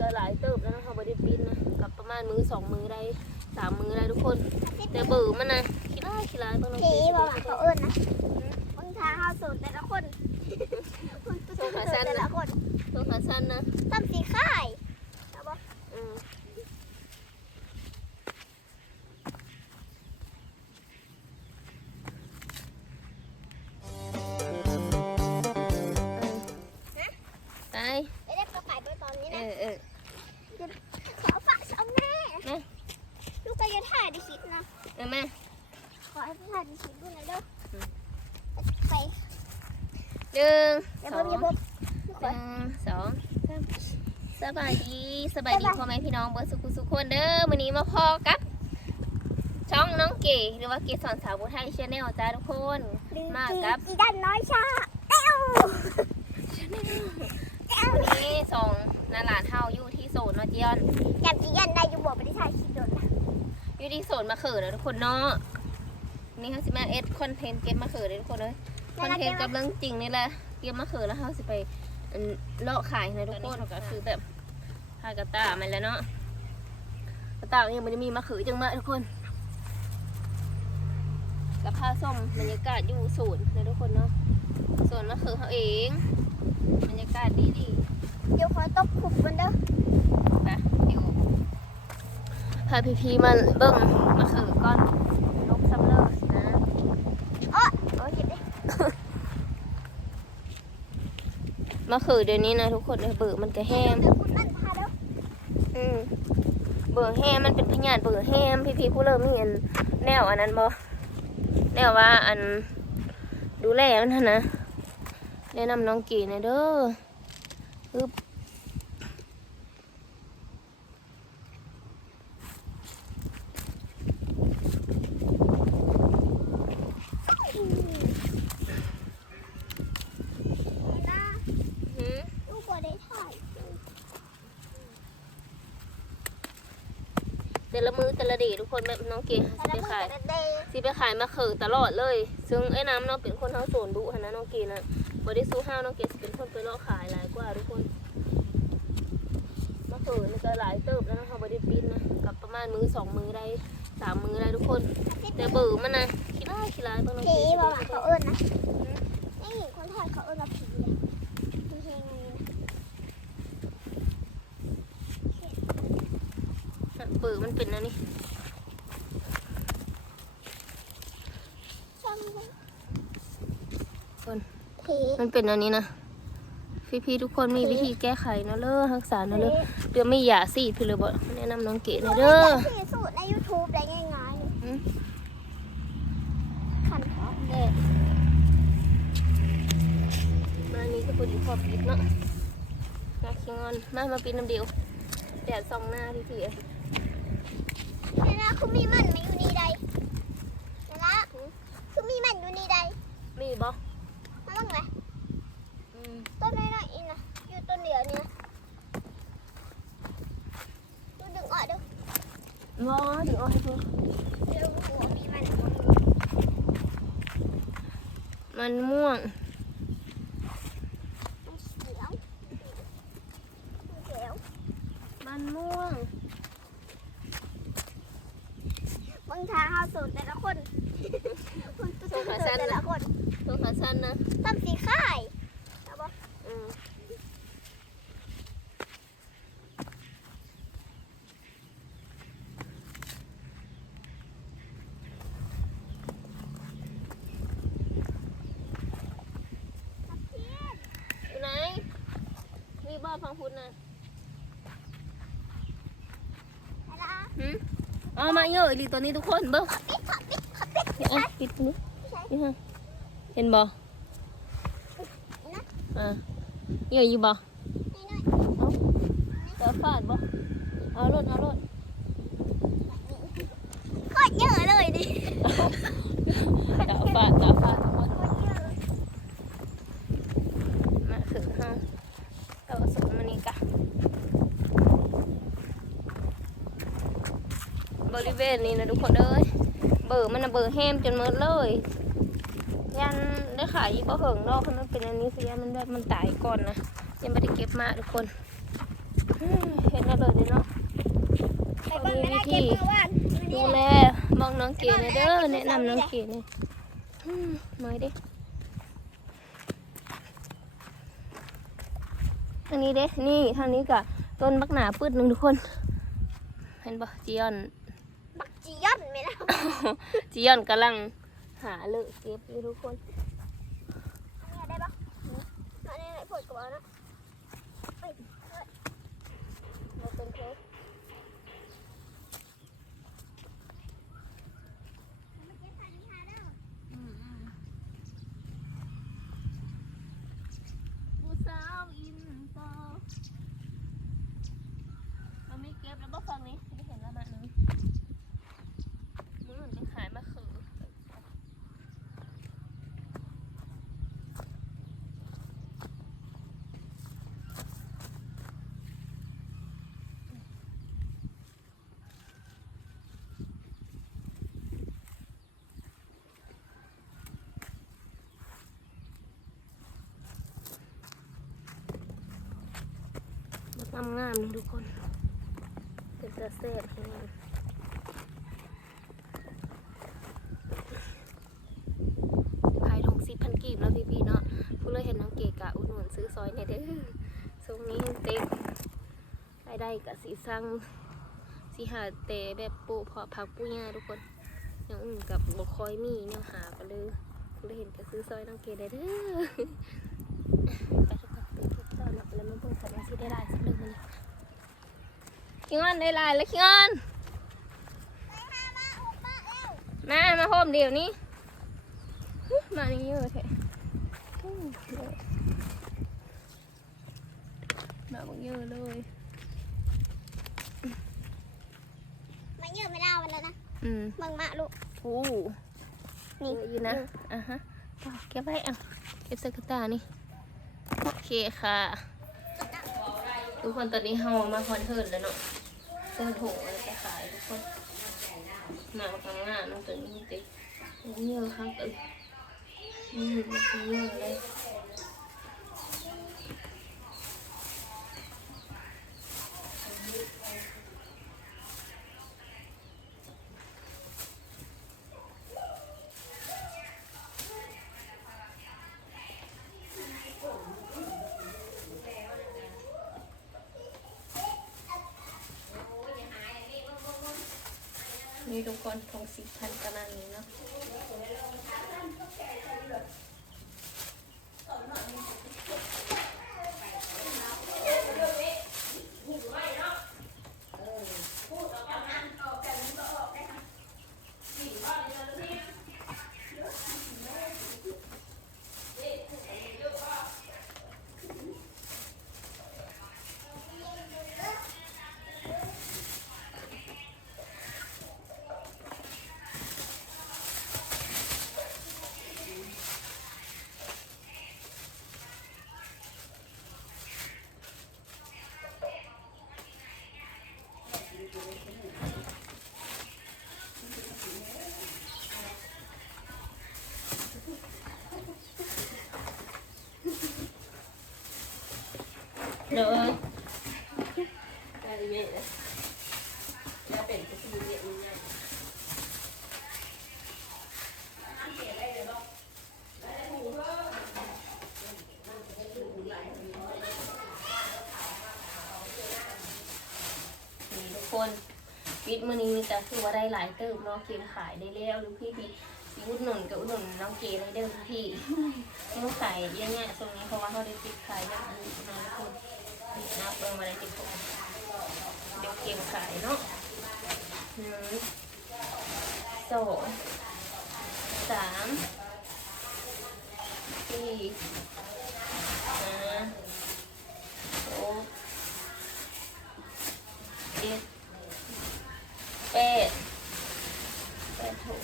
ก็หลายเติบแล้วนะคะบริปินนะกับประมาณมือสองมือได้สามมือได้ทุกคน แต่เบอร์มันนะขี้ร้ายขี้ร้ายบางน้องผีเก๋บอกว่าเขาเอิ้นนะบางทางเขาสูตรแต่ละคนสูตรแต่ละคนตัวขาสั้นนะตั้มสีค่าย หนึ่งอย่าสอเพิ่งมอย่าเพิ่มทุกหคนนึ่งสองสามสบายดีสบายดีพ่อแม่พี่น้องเบอร์สุขุสุขคนเด้อวันนี้มาพอกับ ช่องน้องเก๋หรือว่าเก๋สอนสาวบุไทยชาแนลจ้าทุกคนมากับอีด้านน้อยชาเอ้วเอ้ววันนี้ส่งนาหลานเฮาอยู่ที่โซนเนาะเจียนจับจียันได้อยู่บ่ไม่ได้ถ่ายคลิปโดนนะอยู่ที่โซนมาเขือนะทุกคนเนาะวันนี่เขาสิมาเอ็ดคอนเทนต์เก็บมาเขือเลยทุกคนเลย คอนเทนต์กับเรื่องจริงนี่แหละเก็บมาเขือแล้วเขาสิไปอันเลาะขายนะทุกคนก็คือแบบพากระตามันแล้วเนาะกระตายังมันจะมีมะเขือจังมาทุกคนกับผ้าส้มบรรยากาศอยู่ศูนย์นะทุกคนเนาะส่วนมะเขือเขาเองบรรยากาศดีดีๆเดี๋ยวขอตบขุบกันเด้อนะเดี๋ยวพาพี่พีมาเบิ่งมาเขือก้อนนกซัมเลอร์นะ โอ้เห็นไหม มาเขือเดี๋ยวนี้นะทุกคนเบื่อมันจะแห้มเดี๋ยวคุณนั่นพาเด้ออืมเบื่อแห้มมันเป็นพยานเบื่อแห้มพี่พีผู้เริ่มเห็นแนวอันนั้นบ่แนวว่าอันดูแลมันหั่นนะแนะนำน้องกีนะเด้ออึบ นะ หือ ลูกบ่ได้ถ่าย แต่ละมือแต่ละเดทุกคนแบบน้องกีแต่สิไปขายสิไปขายมะเขือตลอดเลย ซึ่งไอ้น้ำเนาเป็นคนเท้าโซนดุหันนะน้องเกีนะบ่ได้สู้ห้าวน้องเกีสิเป็นคนไปเลาะขายหลายกว่าทุกคนมะเขือนี่ก็หลายเติบแล้วนะคะบ่ได้ปินนะกับประมาณมือสองมือได้สามมือได้ทุกคน แต่เบื่อมันนะขี้ร้ายขี้ร้ายต้องน้องผีกีบอกว่าเขาเอิ้นนะนี่คนถ่ายเขาเอิ้นว่าผีเลยผีเฮงนี่นะ เบื่อ มันเป็นนะนี่ช่างเลยคนผีมันเป็นอันนี้นะ พี่ๆทุกคนมีวิธีแก้ไขเนาะเด้อรักษาเนาะเด้อเดี๋ยวไม่หยาสีพี่เลยบ่แนะนำน้องเก๋หน่อยเด้อผีสูตรใน YouTube ได้ง่ายๆเลยอืมขันเขาแน่มานี่ก็พอดีพอปิดเนาะนาคิงอน มามาปิดน้ำเดียวแดดส่องหน้าพี่พี่ๆ อะเนี่ยนะคือมีมันมาอยู่นี่ใดเนี่ยนะคือมีมันอยู่นี่ใดมีบ่มาบ้างไหมอืมต้นน้อยๆอีกนะอยู่ต้นเดียวนี่นะดูดึงออกดูบ่ถึงเอาให้ดูเดี๋ยวหัวมีมันมันม่วงมันเขียวมันเขียวมันม่วง บางทางเขา สูตรแต่ละคนสูตรแต่ละคนตัวขาสั้นนะตั้มสีค่ายเอาบ่อืมอยู่ไหนมีบ้าฟังพุทธนะ ไปละ หืม เอามาเยอะอีหลีตัวนี้ทุกคนเบิ้งปิดขับปิดขับปิดนี่อะปิดนี่นี่ฮะเห็นบ่อ่าเยอะอยู่บ่นี่หน่อยเดี๋ยวฟาดบ่เอารถเอารถโคตรเยอะเลยดิ เดี๋ยวฟาดเดี๋ยวฟาดทุกคน โคตรเยอะ มาถึงห้างเราสมมันนี่กะบ ริเวณนี้นะทุกคนเอ้ยเบอร์มันนะเบอร์แห้มจนหมดเลย ยันได้ขายอีกบ่เหิงดอกเพราะมันเป็นอันนี้สิยันมันได้มันตายก่อนนะยังไม่ได้เก็บมาทุกคนเห็นแล้วเลยเด้อเนาะไปเบิ่งไม่ได้เก็บเมื่อวานมื้อดูนี้แลมองน้องเกดเด้อแนะนำน้องเกดเนี่ยอืมมาดิทางนี้เด้นี่ทางนี้กะต้นบักหนาพืชหนึ่งทุกคน เห็นปะจียอน บักจียอนไหมล่ะจียอนกำลังหาเลือกเก็บอยู่ทุกคนเนี่ยได้ปะอันนี้ไหนผลกระบอกนะเอ้ยเอ้ยมาเป็นเพชร มาเก็บพันธุ์หาเด้อ ผู้สาวอินโตมันไม่เก็บแล้วบ่ฟังนี้ไม่เห็นแล้วนะนึงมือมันจะขายมะเขือ งามงามๆเลยทุกคน เป็นตาเซ่บทั้งนั้นขายทงสิพันกีบเนาะพี่ๆเนาะผู้เลยเห็นน้องเกกะอุดหนุนซื้อซอยในเด้อทรงนี้เต็กรายได้กะสีสั่งสีหาเตแบบปลูกเพาะผักปุ้ยาทุกคนอย่างอื่นกับบคอยมีแนวหาก็เลยผู้เลยเห็นก็ซื้อซอยน้องเกได้เด้อไปทุกคนไปทุกต่อนแล้วมาเบิ่งกันว่าสิได้หลายสักเรื่องมัน คิงออนได้หลายแล้วคิงออนไปหามาอุปมาเร็วมามาโฮมเดี๋ยวนี้ฮึมานี่เยอะแท้อู้เยอะมาบักเยอะเลยมาเยอะไม่ได้วันแล้วนะอืมเบิ่งมาลูกอู้นี่เยอะอยู่นะอะฮะเอาเก็บไว้อะเก็บใส่กระตานี่โอเคค่ะทุกคนตอนนี้เฮามาคอนเทิร์นแล้วเนาะ เสื้อถุงอะไรจะขายทุกคนหนาวกลางหน้าน้องตัวนี้ติดเยอะค่ะตึกอืมมันเยอะเลย ทุกคนทงสิบพันกำลังนี้เนาะ เด้อ นี่ทุกคนวิทย์มือ คือว่าได้หลายเติมเนาะเกณขายได้แล้วหรือพี่พี่สิอุดหนุนกับอุดหนุนน้องเกณได้เด้อพี่ต้อขายเยอะแยะตรงนี้เพราะว่าเขาได้ติดขายอย่างอื่นนะทุกคนนับลงมาได้ติดผมเดี๋ยวเกณขายเนาะหนึ่งสองสามสี่ห้าหก เจ็ดแปดแปดหก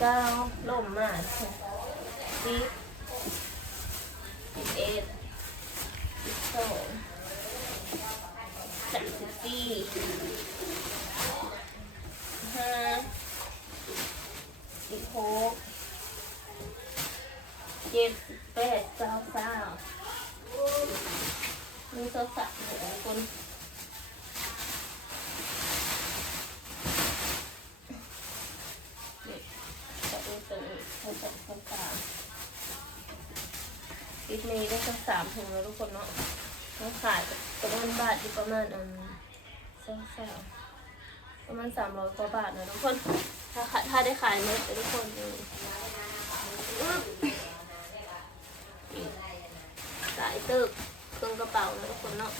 เก้าล่มมาสิบสิบเอ็ดสิบสองสาม สี่ห้าสิบหกเจ็ดแปดเก้าเก้ามีโซสัตว์หนคนนี่จะเป็นตัวนี้โซสัตว์คนกลางดิสนีย์ได้สักสามถุงแล้วทุกคนเนาะต้องขายประมาณบาทที่ประมาณอัน สองสามประมาณสามร้อยกว่าบาทนะทุกคน ถ้าถ้าได้ขายเม็ดทุกคนนี่อึ๊บนี่สายตึกเครื่องกระเป๋านะทุกคนเนาะ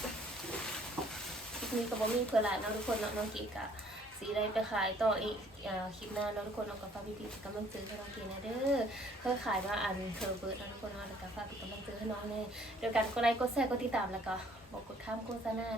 คลิปนี้ก็บ่มีเพื่อหลายเนาะทุกคนเนาะน้องกีกะสีได้ไปขายต่ออีกคลิปหน้าเนาะทุกคนเอากับฝากพี่กำลังซื้อให้น้องกีนะเด้อเคยขายมาอันเธอเบิร์ดเนาะทุกคนเนาะแล้วก็ฝาพี่กำลังซื้อให้น้องแน่โดยการกดไลค์กดแชร์กดติดตามแล้วก็บอกกดข้ามโฆษณาเด้อ